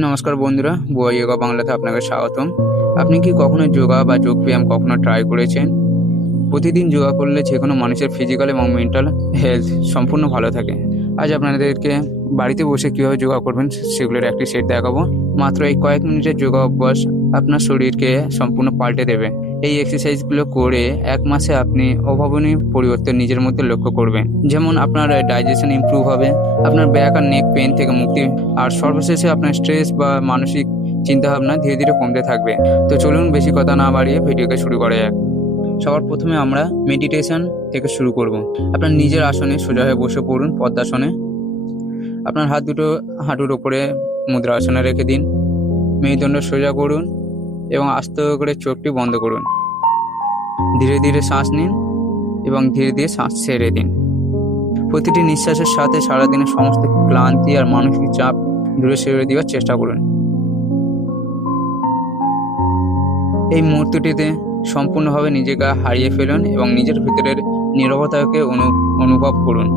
নমস্কার বন্ধুরা, বুয়া যোগা বাংলাতে আপনাকে স্বাগতম। আপনি কি কখনো যোগা বা যোগব্যায়াম কখনো ট্রাই করেছেন? প্রতিদিন যোগা করলে যে কোনো মানুষের ফিজিক্যাল এবং মেন্টাল হেলথ সম্পূর্ণ ভালো থাকে। আজ আপনাদেরকে বাড়িতে বসে কীভাবে যোগা করবেন সেগুলোর একটি সেট দেখাবো। মাত্র এই কয়েক মিনিটের যোগা অভ্যাস আপনার শরীরকে সম্পূর্ণ পাল্টে দেবে। এই এক্সারসাইজগুলো করে 1 মাসে আপনি অভাবনীয় পরিবর্তন নিজের মধ্যে লক্ষ্য করবেন। যেমন আপনার ডাইজেশন ইমপ্রুভ হবে, আপনার ব্যাক আর নেক পেইন থেকে মুক্তি, আর সর্বশেষে আপনার স্ট্রেস বা মানসিক চিন্তাভাবনা ধীরে ধীরে কমতে থাকবে। তো চলুন বেশি কথা না বাড়িয়ে ভিডিওকে শুরু করা যাক। সবার প্রথমে আমরা মেডিটেশন থেকে শুরু করব। আপনার নিজের আসনে সোজা হয়ে বসে পড়ুন পদ্মাসনে। আপনার হাত দুটো হাঁটুর ওপরে মুদ্রাসনে রেখে দিন। মেরুদণ্ড সোজা করুন এবং আস্তে করে চোখটি বন্ধ করুন। ধীরে ধীরে শ্বাস নিন এবং ধীরে ধীরে শ্বাস ছেড়ে দিন। প্রতিটি নিঃশ্বাসের সাথে সারাদিনের সমস্ত ক্লান্তি আর মানসিক চাপ দূরে সরিয়ে দেওয়ার চেষ্টা করুন। এই মুহূর্তটিতে সম্পূর্ণভাবে নিজেকে হারিয়ে ফেলুন এবং নিজের ভিতরের নীরবতাকে অনুভব করুন।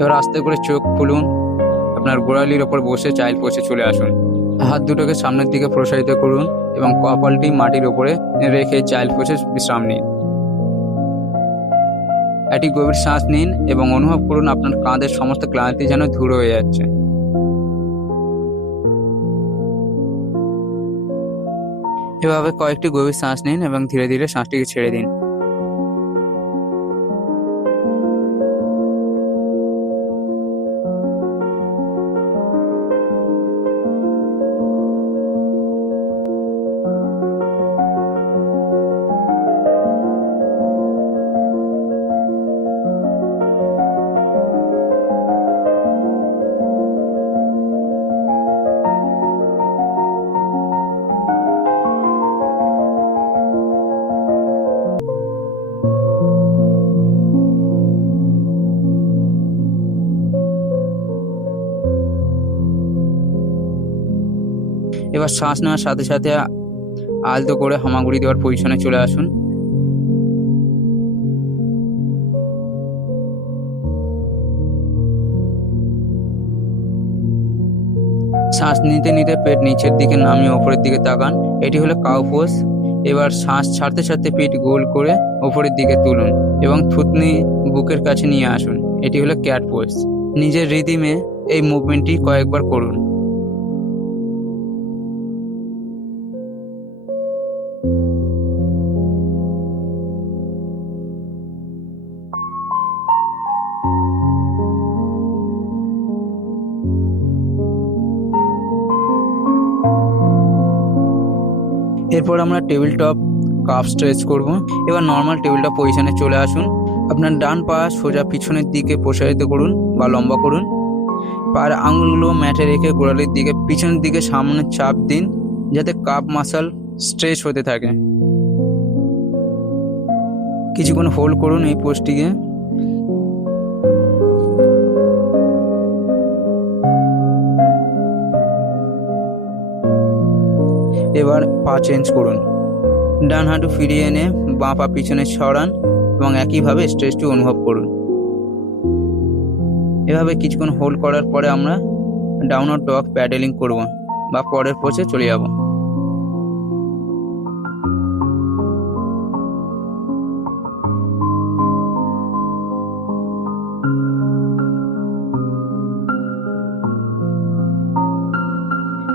এবার আস্তে করে চোখ খুলুন। আপনার গোড়ালির ওপর বসে চাইল্ড পোজে চলে আসুন। হাত দুটোকে সামনের দিকে প্রসারিত করুন এবং কপালটি মাটির ওপরে রেখে চাইল্ড পোজে বিশ্রাম নিন। একটি গভীর শ্বাস নিন এবং অনুভব করুন আপনার কাঁধের সমস্ত ক্লান্তি যেন দূর হয়ে যাচ্ছে। এভাবে কয়েকটি গভীর শ্বাস নিন এবং ধীরে ধীরে শ্বাসটিকে ছেড়ে দিন। এবার শ্বাস নেওয়ার সাথে সাথে আলতো করে হামাগুড়ি দেওয়ার পজিশনে চলে আসুন। শ্বাস নিতে নিতে পেট নিচের দিকে নামিয়ে ওপরের দিকে তাকান। এটি হলো কাউ পোজ। এবার শ্বাস ছাড়তে ছাড়তে পিঠ গোল করে ওপরের দিকে তুলুন এবং থুতনি বুকের কাছে নিয়ে আসুন। এটি হলো ক্যাট পোজ। নিজের রিদিমে এই মুভমেন্টটি কয়েকবার করুন। এরপর আমরা টেবিল টপ কাফ স্ট্রেচ করব। এবার নর্মাল টেবিল টপ পজিশনে চলে আসুন। আপনার ডান পা সোজা পিছনের দিকে প্রসারিত করুন বা লম্বা করুন। পায়ের আঙুলগুলো ম্যাটে রেখে গোড়ালির দিকে পিছনের দিকে সামনে চাপ দিন যাতে কাপ মাসল স্ট্রেচ হতে থাকে। কিছুক্ষণ হোল্ড করুন এই পোজটিকে। এবার পা চেঞ্জ করুন। ডান হাঁটু ফিরিয়ে এনে বাঁ পা পিছনে সরান এবং একইভাবে স্ট্রেচটি অনুভব করুন। এভাবে কিছুক্ষণ হোল্ড করার পরে আমরা ডাউনওয়ার্ড ডগ প্যাডেলিং করব বা পরের পোজে চলে যাব।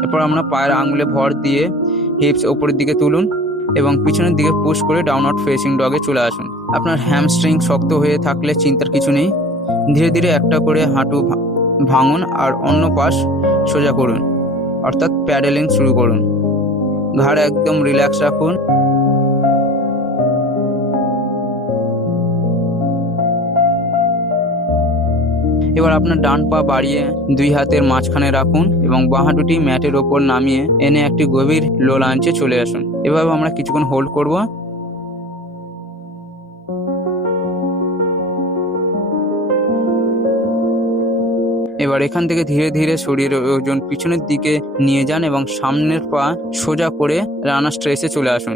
এরপর আমরা পায়ের আঙুলে ভর দিয়ে হিপস ওপরের দিকে তুলুন এবং পিছনের দিকে পুশ করে ডাউনওয়ার্ড ফেসিং ডগে চলে আসুন। আপনার হ্যামস্ট্রিং শক্ত হয়ে থাকলে চিন্তার কিছু নেই। ধীরে ধীরে একটা করে হাঁটু ভাঙুন আর অন্য পাশ সোজা করুন, অর্থাৎ প্যাডেলিং শুরু করুন। ঘাড় একদম রিল্যাক্স রাখুন। এবার আপনার ডান পা বাড়িয়ে 2 হাতের মাঝখানে রাখুন এবং বাঁ হাঁটুটি ম্যাটের ওপর নামিয়ে এনে একটি গভীর লো লাঞ্চে চলে আসুন। এভাবে আমরা কিছুক্ষণ হোল্ড করব। এবার এখান থেকে ধীরে ধীরে শরীরের ওজন পিছনের দিকে নিয়ে যান এবং সামনের পা সোজা করে রানার স্ট্রেচে চলে আসুন।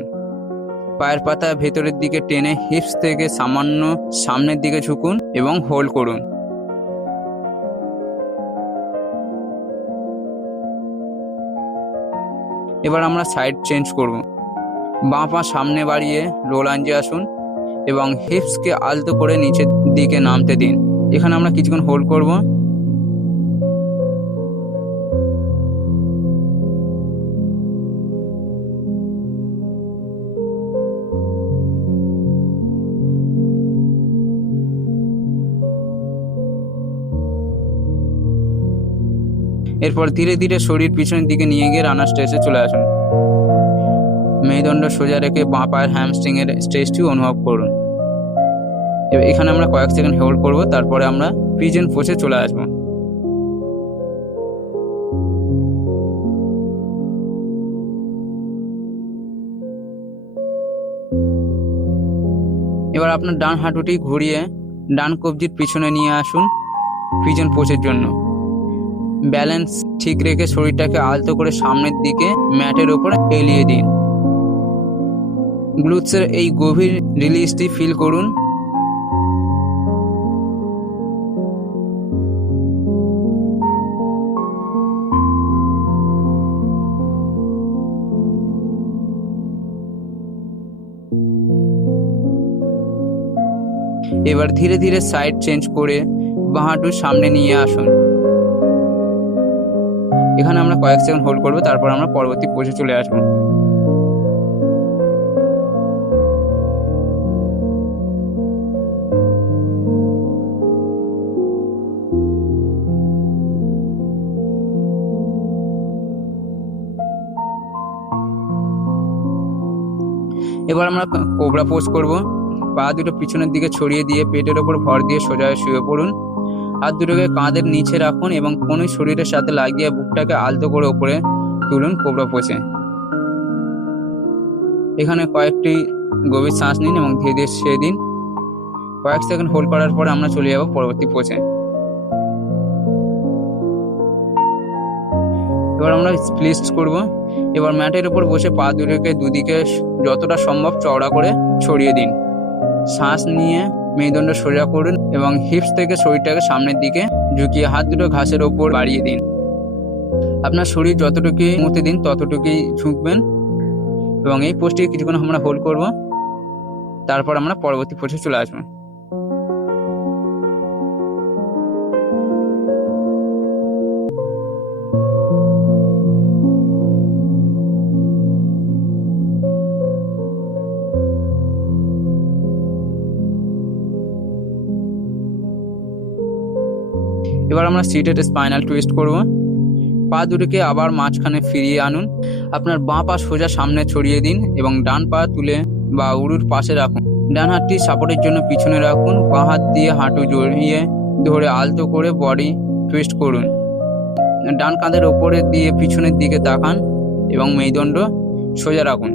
পায়ের পাতা ভেতরের দিকে টেনে হিপস থেকে সামান্য সামনের দিকে ঝুঁকুন এবং হোল্ড করুন। এবার আমরা সাইড চেঞ্জ করব। বাঁ পা সামনে বাড়িয়ে লো লাঞ্জে আসুন এবং হিপসকে আলতো করে নিচের দিকে নামতে দিন। এখানে আমরা কিছুক্ষণ হোল্ড করব। এরপর ধীরে ধীরে শরীর পিছনের দিকে নিয়ে গিয়ে রানার স্ট্রেচে চলে আসুন। মেরুদণ্ড সোজা রেখে বাঁ পায়ের হ্যামস্ট্রিং এর স্ট্রেচটি অনুভব করুন। এখানে আমরা কয়েক সেকেন্ড হোল্ড করব, তারপরে আমরা পিজন পোজে চলে আসবো। এবার আপনার ডান হাঁটুটি ঘুরিয়ে ডান কবজির পিছনে নিয়ে আসুন পিজন পোজের জন্য। ব্যালেন্স ঠিক রেখে শরীরটাকে আলতো করে সামনের দিকে ম্যাটের উপর এলিয়ে দিন। গ্লুটসের এই গভীর রিলিজটি ফিল করুন। এবার ধীরে ধীরে সাইড চেঞ্জ করে বাঁ হাঁটু সামনে নিয়ে আসুন। এখানে আমরা কয়েক সেকেন্ড হোল্ড করব, তারপর আমরা পরবর্তী পোজে চলে আসব। এবার আমরা কোবরা পোজ করব। পা দুটো পিছনের দিকে ছড়িয়ে দিয়ে পেটের ওপর ভর দিয়ে সোজা শুয়ে পড়ুন। হাত দুটোকে কাঁধের নিচে রাখুন এবং কোনই শরীরের সাথে লাগিয়ে বুকটাকে আলতো করে উপরে তুলুন কোবরা পোজে। এখানে কয়েকটি গভীর শ্বাস নিন এবং ধীরে ধীরে ছেড়ে দিন। কয়েক সেকেন্ড হোল্ড করার পর আমরা চলে যাব পরবর্তী পোজে। এবার আমরা স্প্লিট করব। এবার ম্যাটের উপর বসে পা দুটোকে দুদিকে যতটা সম্ভব চওড়া করে ছড়িয়ে দিন। শ্বাস নিয়ে মেরুদণ্ড সোজা করুন এবং হিপস থেকে শরীরটাকে সামনের দিকে ঝুঁকিয়ে হাত দুটো ঘাসের ওপর বাড়িয়ে দিন। আপনার শরীর যতটুকুই মুতে দিন ততটুকুই ঝুঁকবেন এবং এই পোজটিকে কিছুক্ষণ আমরা হোল্ড করব, তারপর আমরা পরবর্তী পোজে চলে আসবো। এবার আমরা সিটেড স্পাইনাল টুইস্ট করব। পা দুটোকে আবার মাঝখানে ফিরিয়ে আনুন। আপনার বাঁ পা সোজা সামনে ছড়িয়ে দিন এবং ডান পা তুলে বা উরুর পাশে রাখুন। ডান হাতটি সাপোর্টের জন্য পিছনে রাখুন। বাঁ হাত দিয়ে হাঁটু জড়িয়ে ধরে আলতো করে বডি টুইস্ট করুন। ডান কাঁধের ওপরে দিয়ে পিছনের দিকে তাকান এবং মেরুদণ্ড সোজা রাখুন।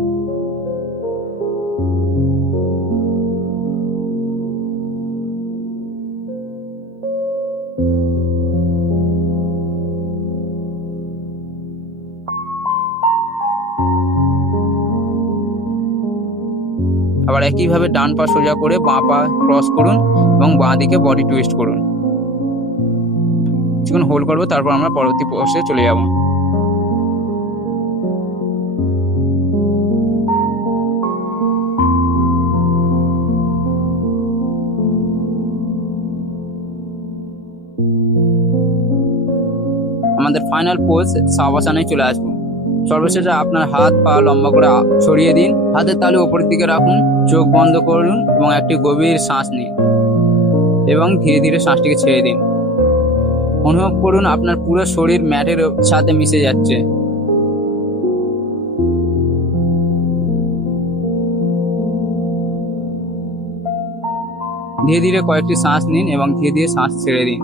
আবার একইভাবে ডান পা সোজা করে বাঁ পা ক্রস করুন এবং বাঁ দিকে বডি টুইস্ট করুন। কিছুক্ষণ হোল্ড করবো, তারপর আমরা পরবর্তী পোজে চলে যাব। আমাদের ফাইনাল পোজ সাবাসানে চলে আসবো। সর্বশেষে আপনার হাত পা লম্বা করে ছড়িয়ে দিন, হাতের তালু উপরের দিকে রাখুন, চোখ বন্ধ করুন এবং একটি গভীর শ্বাস নিন এবং ধীরে ধীরে শ্বাসটিকে ছেড়ে দিন। অনুভব করুন আপনার পুরো শরীর ম্যাটের সাথে মিশে যাচ্ছে। ধীরে ধীরে কয়েকটি শ্বাস নিন এবং ধীরে ধীরে শ্বাস ছেড়ে দিন।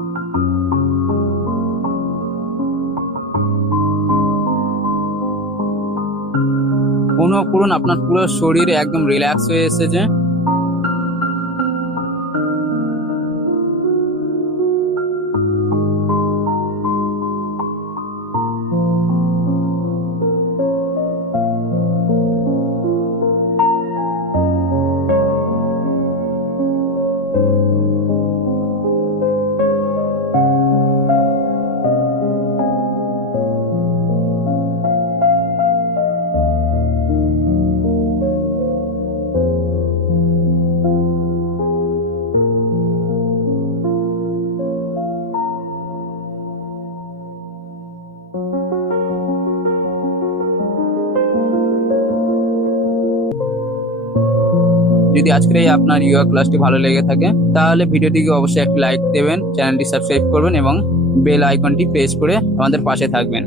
অনুভব করুন আপনার পুরো শরীর একদম রিল্যাক্স হয়ে এসেছে। যদি আজকের এই আপনার যোগা ক্লাসটি ভালো লেগে থাকে তাহলে ভিডিওটিকে অবশ্যই একটি লাইক দেবেন, চ্যানেলটি সাবস্ক্রাইব করবেন এবং বেল আইকনটি প্রেস করে আমাদের পাশে থাকবেন।